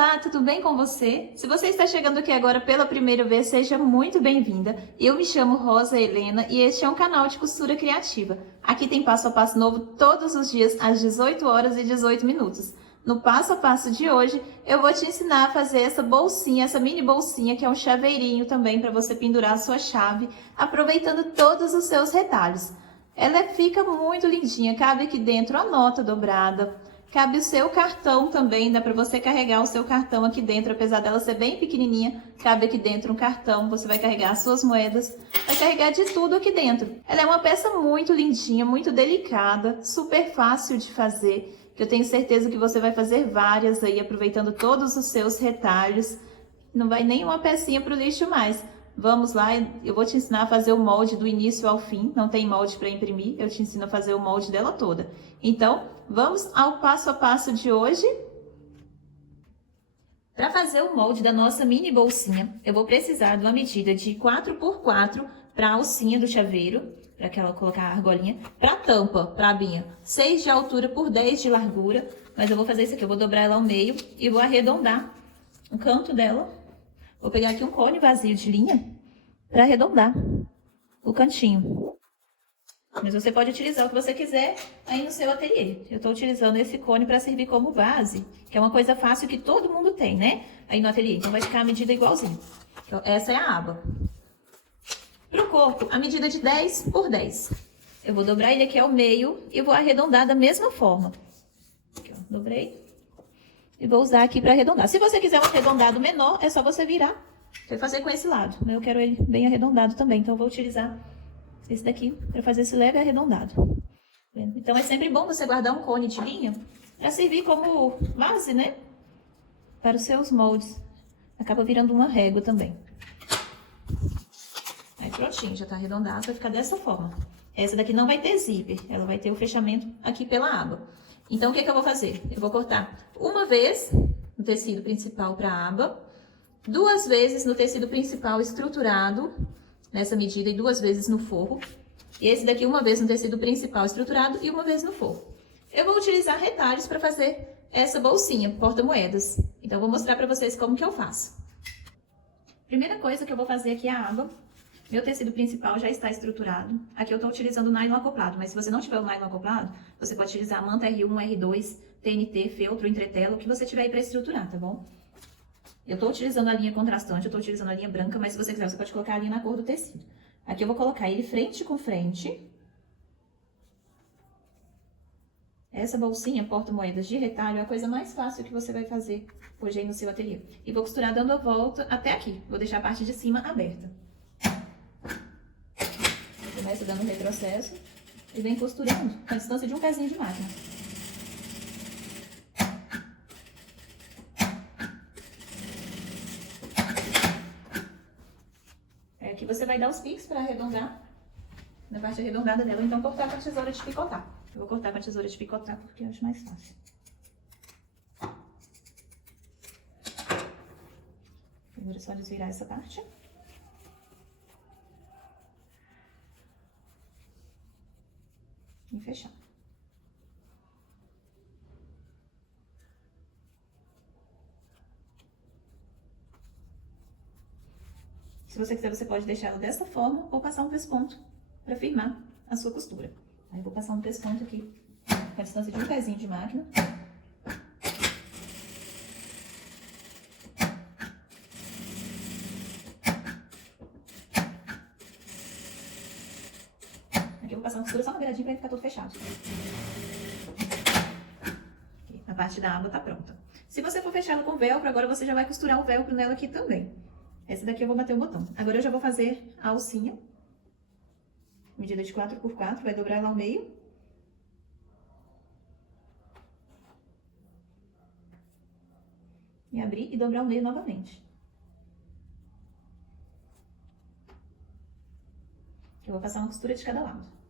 Olá, tudo bem com você? Se você está chegando aqui agora pela primeira vez, seja muito bem-vinda. Eu me chamo Rosa Helena e este é um canal de costura criativa. Aqui tem passo a passo novo todos os dias às 18 horas e 18 minutos. No passo a passo de hoje, eu vou te ensinar a fazer essa bolsinha, essa mini bolsinha, que é um chaveirinho também para você pendurar a sua chave, aproveitando todos os seus retalhos. Ela fica muito lindinha, cabe aqui dentro a nota dobrada. Cabe o seu cartão também, dá para você carregar o seu cartão aqui dentro, apesar dela ser bem pequenininha, cabe aqui dentro um cartão, você vai carregar as suas moedas, vai carregar de tudo aqui dentro. Ela é uma peça muito lindinha, muito delicada, super fácil de fazer, que eu tenho certeza que você vai fazer várias aí, aproveitando todos os seus retalhos. Não vai nenhuma pecinha para o lixo mais. Vamos lá, eu vou te ensinar a fazer o molde do início ao fim, não tem molde para imprimir, eu te ensino a fazer o molde dela toda. Então, vamos ao passo a passo de hoje. Para fazer o molde da nossa mini bolsinha, eu vou precisar de uma medida de 4 por 4 para a alcinha do chaveiro, para que ela colocar a argolinha, para a tampa, para a abinha, 6 de altura por 10 de largura, mas eu vou fazer isso aqui, eu vou dobrar ela ao meio e vou arredondar o canto dela. Vou pegar aqui um cone vazio de linha para arredondar o cantinho. Mas você pode utilizar o que você quiser aí no seu ateliê. Eu estou utilizando esse cone para servir como base, que é uma coisa fácil que todo mundo tem, né? Aí no ateliê. Então vai ficar a medida igualzinho. Então, essa é a aba. Para o corpo, a medida de 10 por 10. Eu vou dobrar ele aqui ao meio e vou arredondar da mesma forma. Aqui, ó, dobrei. E vou usar aqui para arredondar. Se você quiser um arredondado menor, é só você virar. Você vai fazer com esse lado. Eu quero ele bem arredondado também, então eu vou utilizar esse daqui para fazer esse leve arredondado. Então é sempre bom você guardar um cone de linha para servir como base, né? Para os seus moldes. Acaba virando uma régua também. Aí prontinho, já tá arredondado, vai ficar dessa forma. Essa daqui não vai ter zíper, ela vai ter o fechamento aqui pela aba. Então, o que eu vou fazer? Eu vou cortar uma vez no tecido principal para a aba, 2 vezes no tecido principal estruturado, nessa medida, e 2 vezes no forro. E esse daqui uma vez no tecido principal estruturado e uma vez no forro. Eu vou utilizar retalhos para fazer essa bolsinha, porta-moedas. Então, eu vou mostrar para vocês como que eu faço. Primeira coisa que eu vou fazer aqui é a aba. Meu tecido principal já está estruturado. Aqui eu estou utilizando nylon acoplado, mas se você não tiver o nylon acoplado, você pode utilizar manta R1, R2, TNT, feltro, entretela, o que você tiver aí para estruturar, tá bom? Eu estou utilizando a linha contrastante, eu estou utilizando a linha branca, mas se você quiser, você pode colocar a linha na cor do tecido. Aqui eu vou colocar ele frente com frente. Essa bolsinha porta-moedas de retalho é a coisa mais fácil que você vai fazer hoje aí no seu ateliê. E vou costurar dando a volta até aqui. Vou deixar a parte de cima aberta. Começa dando um retrocesso e vem costurando com a distância de um pezinho de máquina. Aqui você vai dar os picos para arredondar na parte arredondada dela, então cortar com a tesoura de picotar. Eu vou cortar com a tesoura de picotar porque eu acho mais fácil. Primeiro é só desvirar essa parte. E fechar. Se você quiser, você pode deixar ela dessa forma ou passar um pesponto para firmar a sua costura. Aí eu vou passar um pesponto aqui com a distância de um pezinho de máquina. Aqui eu vou passar uma costura só uma beiradinha para ficar tudo fechado. Aqui, a parte da aba tá pronta. Se você for fechar ela com velcro, agora você já vai costurar o velcro nela aqui também. Essa daqui eu vou bater o botão. Agora eu já vou fazer a alcinha. Medida de 4 por 4, vai dobrar ela ao meio. E abrir e dobrar ao meio novamente. Eu vou passar uma costura de cada lado.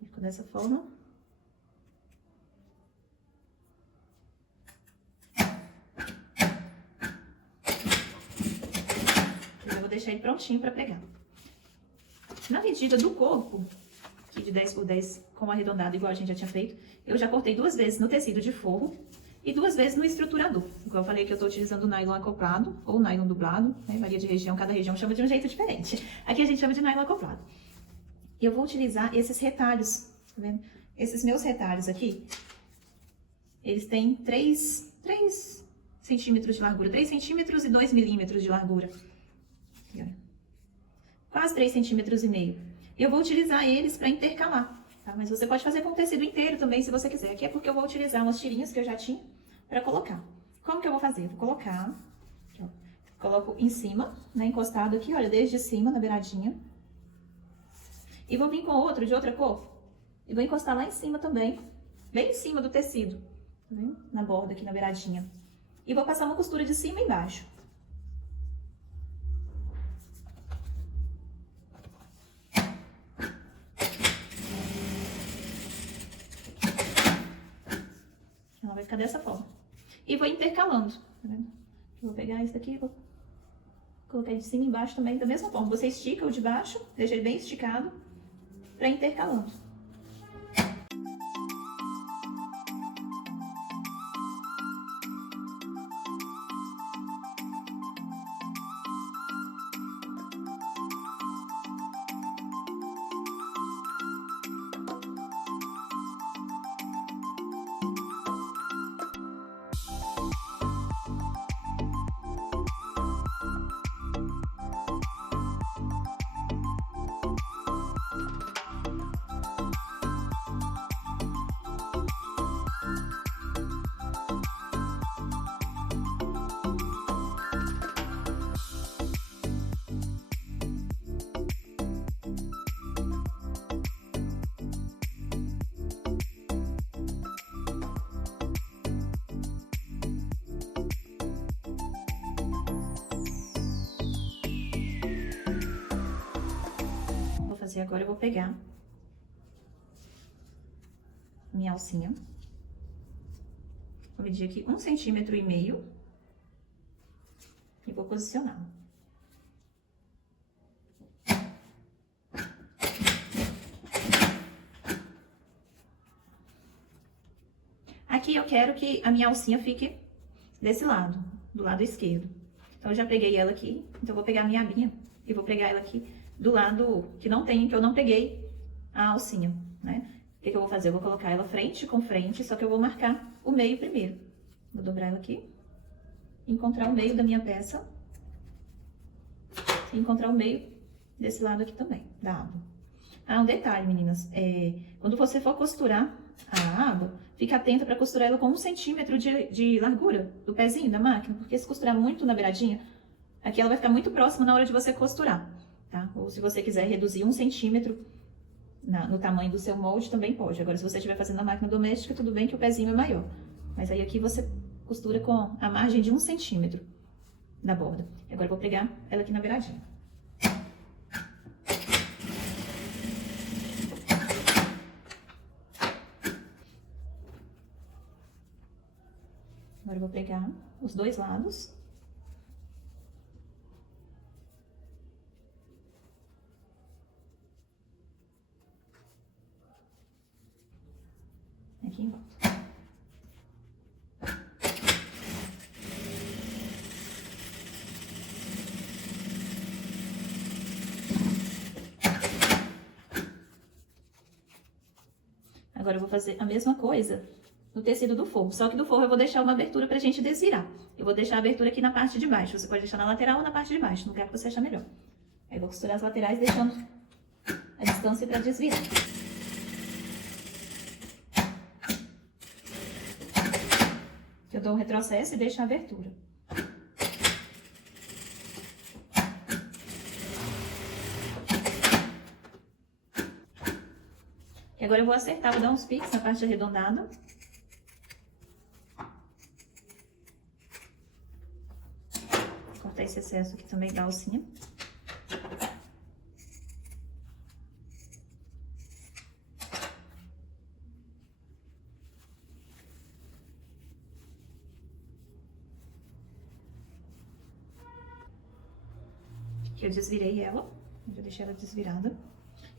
Ficou dessa forma. deixar ele prontinho pra pregar. Na medida do corpo, aqui de 10 por 10 com arredondado, igual a gente já tinha feito, eu já cortei 2 vezes no tecido de forro e 2 vezes no estruturador. Igual eu falei que eu tô utilizando o nylon acoplado ou nylon dublado, né? Varia de região, cada região chama de um jeito diferente. Aqui a gente chama de nylon acoplado. E eu vou utilizar esses retalhos, tá vendo? Esses meus retalhos aqui, eles têm 3 centímetros de largura, 3 centímetros e 2 milímetros de largura. Aqui, olha. Quase 3,5 centímetros. Eu vou utilizar eles para intercalar, tá? Mas você pode fazer com o tecido inteiro também, se você quiser. Aqui é porque eu vou utilizar umas tirinhas que eu já tinha para colocar. Como que eu vou fazer? Eu vou colocar, aqui, ó, coloco em cima, né, encostado aqui, olha, desde cima, na beiradinha. E vou vir com outro de outra cor. E vou encostar lá em cima também, bem em cima do tecido, tá vendo? Na borda aqui, na beiradinha. E vou passar uma costura de cima e embaixo. Ela vai ficar dessa forma. E vou intercalando, tá vendo? Eu vou pegar esse daqui e vou colocar de cima e embaixo também da mesma forma. Você estica o de baixo, deixa ele bem esticado, pra intercalando. Agora eu vou pegar minha alcinha, vou medir aqui 1,5 centímetros e vou posicionar. Aqui eu quero que a minha alcinha fique desse lado, do lado esquerdo. Então eu já peguei ela aqui, então eu vou pegar a minha abinha e vou pegar ela aqui do lado que eu não peguei a alcinha, né? O que eu vou fazer? Eu vou colocar ela frente com frente, só que eu vou marcar o meio primeiro. Vou dobrar ela aqui, encontrar o meio da minha peça e encontrar o meio desse lado aqui também, da aba. Ah, um detalhe, meninas, quando você for costurar a aba, fica atenta para costurar ela com 1 centímetro de largura do pezinho da máquina, porque se costurar muito na beiradinha, aqui ela vai ficar muito próxima na hora de você costurar. Tá? Ou se você quiser reduzir 1 centímetro no tamanho do seu molde, também pode. Agora, se você estiver fazendo na máquina doméstica, tudo bem que o pezinho é maior. Mas aí aqui você costura com a margem de 1 centímetro da borda. E agora eu vou pregar ela aqui na beiradinha. Agora eu vou pregar os 2 lados. Aqui em volta. Agora eu vou fazer a mesma coisa no tecido do forro, só que do forro eu vou deixar uma abertura pra gente desvirar. Eu vou deixar a abertura aqui na parte de baixo, você pode deixar na lateral ou na parte de baixo, no lugar que você achar melhor. Aí eu vou costurar as laterais deixando a distância pra desvirar. Eu dou um retrocesso e deixo a abertura. E agora eu vou acertar, vou dar uns piques na parte arredondada. Cortar esse excesso aqui também da alcinha. Aqui eu desvirei ela. Já deixei ela desvirada.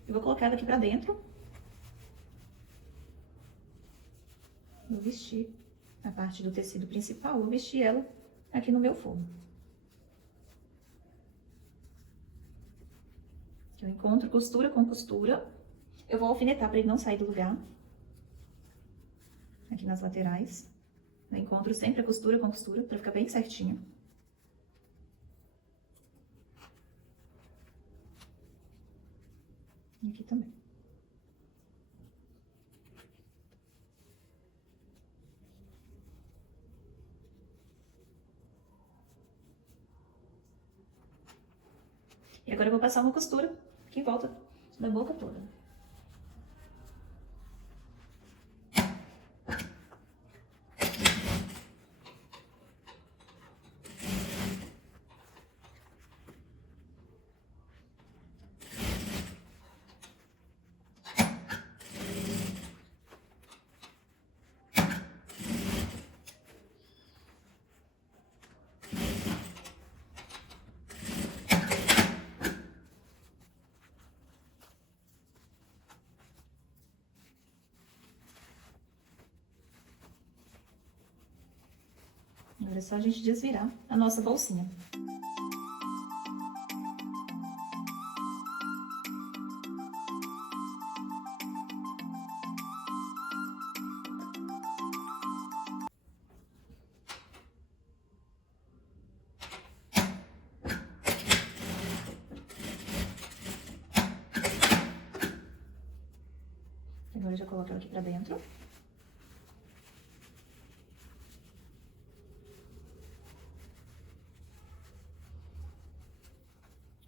Eu vou colocar ela aqui pra dentro. Vou vestir a parte do tecido principal, vou vestir ela aqui no meu forro. Eu encontro costura com costura. Eu vou alfinetar para ele não sair do lugar. Aqui nas laterais. Eu encontro sempre a costura com costura para ficar bem certinho. E aqui também. E agora eu vou passar uma costura aqui em volta da boca toda. Agora é só a gente desvirar a nossa bolsinha. Agora eu já coloco ela aqui pra dentro.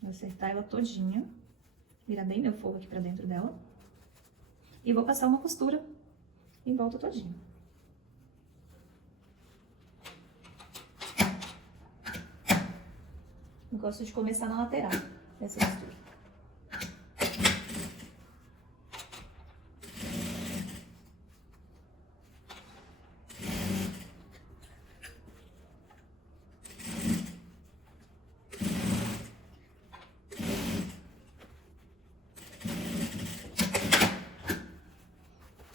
Vou acertar ela todinha, virar bem meu forro aqui pra dentro dela. E vou passar uma costura em volta todinha. Eu gosto de começar na lateral dessa costura.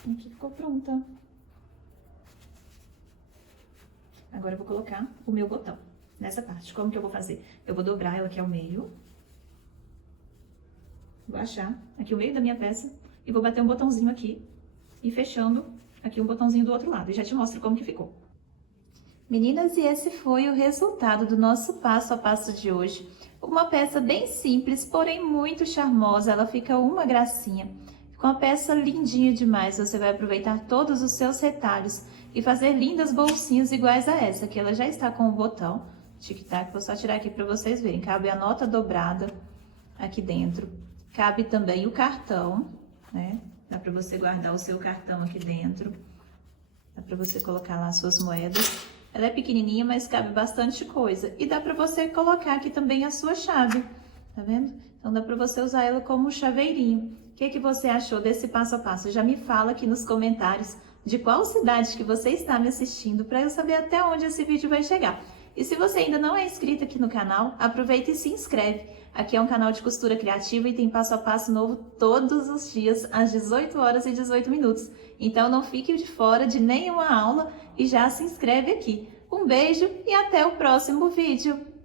Aqui ficou pronta. Agora eu vou colocar o meu botão nessa parte. Como que eu vou fazer? Eu vou dobrar ela aqui ao meio. Vou achar aqui o meio da minha peça e vou bater um botãozinho aqui e fechando aqui um botãozinho do outro lado. E já te mostro como que ficou. Meninas, e esse foi o resultado do nosso passo a passo de hoje. Uma peça bem simples, porém muito charmosa. Ela fica uma gracinha. Com a peça lindinha demais, você vai aproveitar todos os seus retalhos e fazer lindas bolsinhas iguais a essa, que ela já está com o botão tic-tac. Vou só tirar aqui para vocês verem. Cabe a nota dobrada aqui dentro. Cabe também o cartão, né? Dá para você guardar o seu cartão aqui dentro. Dá para você colocar lá as suas moedas. Ela é pequenininha, mas cabe bastante coisa. E dá para você colocar aqui também a sua chave, tá vendo? Então dá para você usar ela como chaveirinho. O que você achou desse passo a passo? Já me fala aqui nos comentários de qual cidade que você está me assistindo para eu saber até onde esse vídeo vai chegar. E se você ainda não é inscrito aqui no canal, aproveita e se inscreve. Aqui é um canal de costura criativa e tem passo a passo novo todos os dias às 18 horas e 18 minutos. Então não fique de fora de nenhuma aula e já se inscreve aqui. Um beijo e até o próximo vídeo!